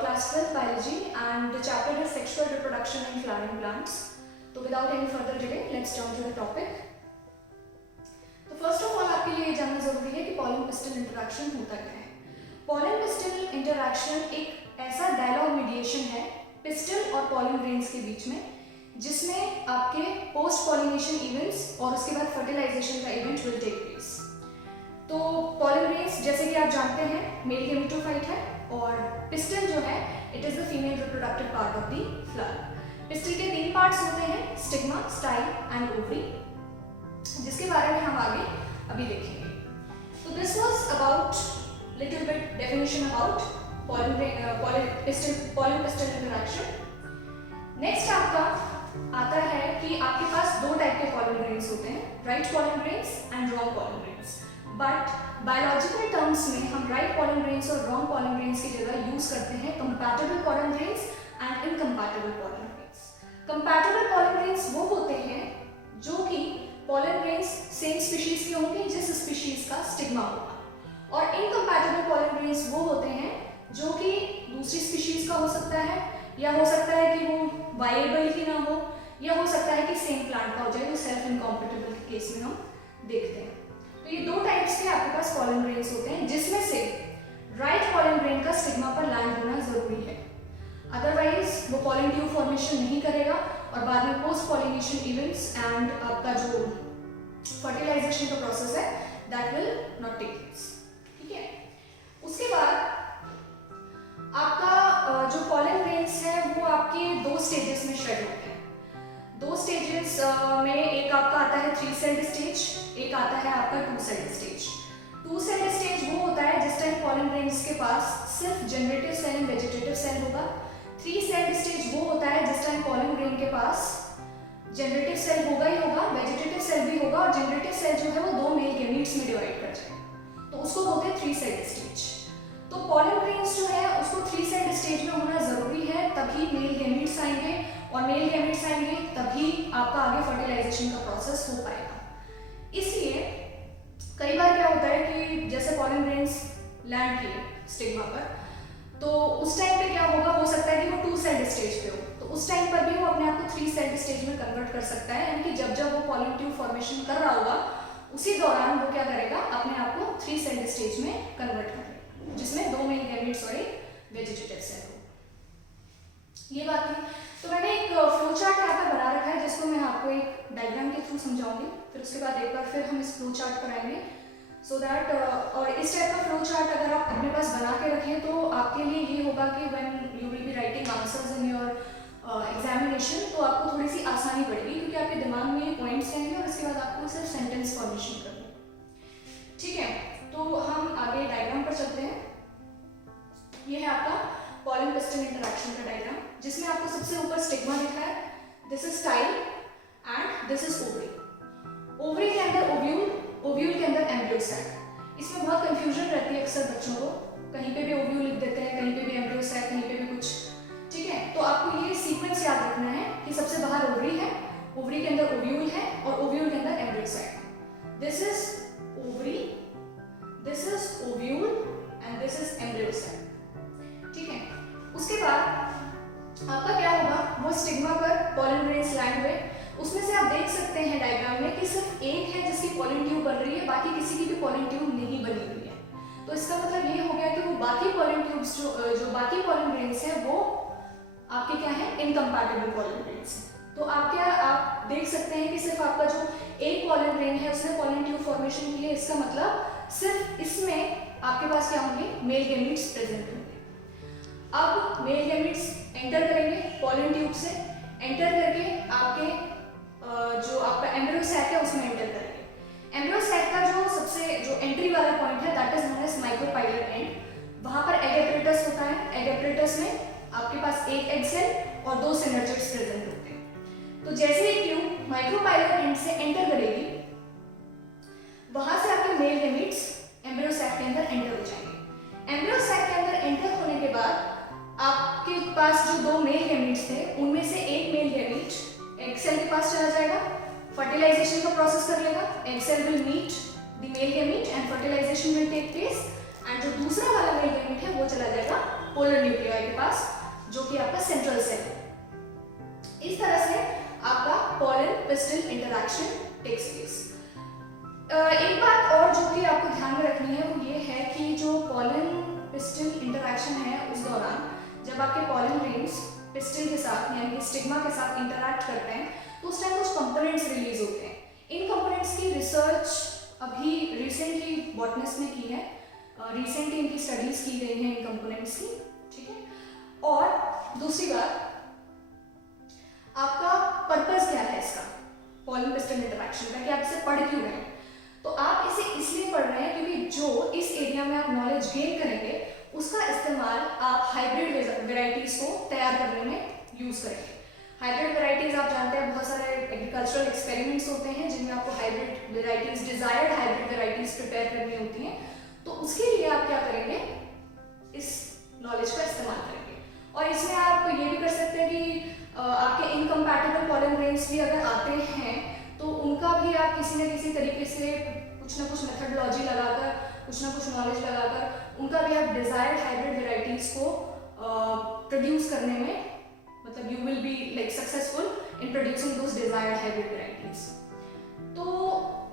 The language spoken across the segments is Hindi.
class 12 biology and the chapter is sexual reproduction in flowering plants. So without any further delay, let's jump to the topic. तो फर्स्ट ऑफ ऑल आपके लिए ये जानना जरूरी है कि पॉलन पिस्टल इंटरैक्शन होता क्या है. पॉलन पिस्टल इंटरैक्शन एक ऐसा डायलॉग मीडिएशन है पिस्टल और पॉलन ग्रेन्स के बीच में, जिसमें आपके पोस्ट पॉलिनेशन इवेंट्स और उसके बाद फर्टिलाइजेशन का इवेंट विल टेक प्लेस. तो पॉलन ग्रेन्स जैसे कि आप जानते हैं मेल गेमेटोफाइट है और पिस्टल जो है it is the female reproductive part of the flower. Pistol के 3 पार्ट्स होते हैं, स्टिग्मा, स्टाइल एंड ओवरी, जिसके बारे में हम आगे अभी देखेंगे. तो this was about little bit definition about pollen pistil interaction. Next आपका आता है कि आपके पास 2 टाइप के पॉलन ग्रेन्स होते हैं, right pollen grains and wrong pollen grains. But biological terms में हम राइट पॉलन ग्रेन्स और रॉन्ग पॉलन ग्रेन्स की जगह यूज करते हैं compatible pollen grains and incompatible pollen grains. Compatible pollen grains वो होते हैं जो कि पॉलन ग्रेन्स सेम स्पीशीज के होंगे जिस स्पीशीज का स्टिग्मा होगा, और इनकम्पैटिबल पॉलन ग्रेन्स वो होते हैं जो कि दूसरी स्पीशीज का हो सकता है, या हो सकता है कि वो वायबल ही ना हो, या हो सकता है कि सेम प्लांट का हो जाए, तो सेल्फ इनकॉम्पेटिबल के केस में हम देखते हैं. तो ये 2 टाइप्स के आपके पास पॉलन ग्रेन्स होते हैं, जिसमें से राइट पॉलन ग्रेन का स्टिग्मा पर लैंड होना जरूरी है, अदरवाइज वो पॉलन ट्यूब फॉर्मेशन नहीं करेगा और बाद में पोस्ट पॉलिनेशन इवेंट्स एंड आपका जो फर्टिलाइजेशन का प्रोसेस है that will not take place. ठीक है. उसके बाद आपका जो पॉलन ग्रेन्स है वो आपके 2 स्टेजेस में श्रेड होते हैं. 2 स्टेजेस में एक आपका आता है 3 सेल्ड स्टेज, एक आता है आपका 2 सेल्ड स्टेज. 2 सेल्ड स्टेज वो होता है जिस टाइम पॉलन ग्रेन्स के पास सिर्फ generative cell and vegetative cell होगा. 3 सेल्ड स्टेज वो होता है जिस टाइम पॉलन ग्रेन के पास जनरेटिव सेल होगा ही होगा, वेजिटेटिव सेल भी होगा, और जनरेटिव सेल जो है वो 2 मेल गैमीट्स में डिवाइड कर जाएगा, तो उसको बोलते हैं 3 सेल्ड स्टेज. तो पॉलन ग्रेन्स जो है उसको 3 सेल्ड स्टेज में होना जरूरी है, तभी मेल गैमीट्स आएंगे, और मेल गैमीट्स आएंगे तभी आपका आगे फर्टिलाइजेशन का प्रोसेस हो पाएगा. इसलिए कई बार क्या होता है कि जैसे पॉलन ग्रेन्स लैंड किए स्टिग्मा पर, तो उस टाइम पे क्या होगा, हो सकता है कि वो 2 सेल्ड स्टेज पे हो, तो उस टाइम पर भी वो अपने आप को 3 सेल्ड स्टेज में कन्वर्ट कर सकता है, यानी कि जब जब वो पॉलन ट्यूब फॉर्मेशन कर रहा होगा उसी दौरान वो क्या करेगा, अपने आप को 3 सेल्ड स्टेज में कन्वर्ट करेगा, जिसमें 2 मेल गैमीट्स और एक वेजिटेटिव सेल हो. ये बात थी. तो मैंने एक फ्लो चार्ट यहाँ पर बना रखा है जिसको मैं आपको एक डायग्राम के थ्रू समझाऊंगी, फिर उसके बाद एक बार फिर हम इस फ्लो चार्ट पर आएंगे, सो दैट और इस टाइप का फ्लो चार्ट अगर आप अपने पास बना के रखें तो आपके लिए ये होगा कि when you will be writing answers in your examination, तो आपको थोड़ी सी आसानी पड़ेगी, क्योंकि आपके दिमाग में ये पॉइंट्स रहेंगे और इसके बाद आपको सिर्फ सेंटेंस फॉर्मेशन करनी है. ठीक है. तो हम आगे डायग्राम पर चलते हैं. ये है आपका पॉलन पिस्टल इंटरैक्शन का डायग्राम, जिसमें आपको सबसे ऊपर स्टिग्मा दिखा है, this is style and this is ovary. Ovary के अंदर ओव्यूल, ओव्यूल के अंदर एम्ब्रियो सैक. इसमें बहुत कंफ्यूजन रहती है अक्सर बच्चों को, कहीं पे भी ओव्यूल लिख देते हैं, कहीं पे भी एम्ब्रियो सैक, कहीं पे भी कुछ. ठीक है. तो आपको ये सीक्वेंस याद रखना है कि सबसे बाहर ओवरी है, ओवरी के अंदर ओव्यूल है और ओव्यूल के अंदर embryo sac. This is ovary, this is ovule and this is embryo sac. ठीक है. उसके बाद आपका क्या होगा, वो स्टिग्मा पर पॉलन ग्रेन्स लैंड हुए, उसमें से आप देख सकते हैं डायग्राम में कि सिर्फ एक है जिसकी पॉलन ट्यूब बन रही है, बाकी किसी की भी पॉलन ट्यूब नहीं बनी हुई है. तो इसका मतलब ये हो गया कि वो बाकी पॉलन ट्यूब्स जो बाकी पॉलन ग्रेन्स है वो आपके क्या है, इनकम्पैटिबल पॉलन ग्रेन्स है. तो आप देख सकते हैं कि सिर्फ आपका जो एक पॉलन ग्रेन है उसने पॉलन ट्यूब फॉर्मेशन की है, इसका मतलब सिर्फ इसमें आपके पास क्या होंगे, मेल गैमीट्स प्रेजेंट होंगे. अब मेल गैमीट्स एंटर करेंगे पॉलन ट्यूब से, एंटर करके आपके जो आपका एम्ब्रियो सैक है उसमें एंटर करेंगे. एम्ब्रियो सैक का जो एंट्री वाला पॉइंट है that is known as micropylar end. वहां पर एग एपरेटस होता है. एग एपरेटस में आपके पास एक एग सेल और 2 सिनर्जिड्स प्रेजेंट होते हैं. तो जैसे ही ट्यूब माइक्रोपाइलर एंड से एंटर करेगी, वहां से आपके मेल गैमीट्स एम्ब्रियो सैक के अंदर एंटर हो जाएंगे. एम्ब्रियो सैक के अंदर एंटर होने के बाद आपके पास जो 2 मेल गैमीट्स थे उनमें से एक मेल गैमीट एग सेल के पास चला जाएगा, फर्टिलाइजेशन का प्रोसेस कर लेगा. Egg cell will meet the male gamete and fertilisation will take place, and जो दूसरा वाला मेल गैमीट है वो चला जाएगा पोलर न्यूक्लियाई के पास, जो कि आपका सेंट्रल सेल है। इस तरह से आपका pollen pistil interaction takes place. एक बात और जो कि आपको ध्यान में रखनी है वो ये है कि जो पॉलन पिस्टल इंटरैक्शन है उस दौरान जब आपके पॉलन ग्रेन्स पिस्टल के साथ यानी कि स्टिग्मा के साथ इंटरैक्ट करते हैं तो उस टाइम कुछ कंपोनेंट्स रिलीज होते हैं। इन कंपोनेंट्स की रिसर्च अभी रिसेंटली बॉटनिस्ट ने की है, रिसेंटली इनकी स्टडीज की गई हैं इन कंपोनेंट्स की, ठीक है। और दूसरी बात, आपका पर्पस क्या है इसका पॉलन पिस्टल इंटरैक्शन का, कि आप इसे पढ़ क्यों रहे हैं? तो आप इसे इसलिए पढ़ रहे हैं क्योंकि जो इस एरिया में आप नॉलेज गेन करेंगे उसका इस्तेमाल आप हाइब्रिड वेराइटीज को तैयार करने में यूज करेंगे। हाइब्रिड वेराइटीज आप जानते हैं बहुत सारे एग्रीकल्चरल एक्सपेरिमेंट्स होते हैं जिनमें आपको hybrid varieties, desired hybrid varieties prepare करनी होती हैं। तो उसके लिए आप क्या करेंगे, इस नॉलेज का इस्तेमाल करेंगे। और इसमें आप ये भी कर सकते हैं कि आपके इनकम्पैटिबल पॉलन ग्रेन्स भी अगर आते हैं तो उनका भी आप किसी न किसी तरीके से कुछ ना कुछ मेथडोलॉजी लगाकर, कुछ ना कुछ नॉलेज लगाकर उनका भी आप डिजायर्ड हाइब्रिड वेराइटीज को प्रोड्यूस करने में, मतलब you will be like successful in producing those desired hybrid varieties. तो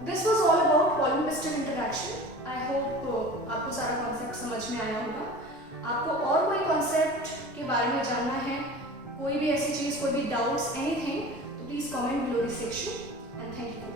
this was all about pollen pistil interaction. I hope आपको सारा कॉन्सेप्ट समझ में आया होगा। आपको और कोई कॉन्सेप्ट के बारे में जानना है, कोई भी ऐसी चीज़, कोई भी डाउट्स, एनीथिंग, तो please comment below this section and thank you.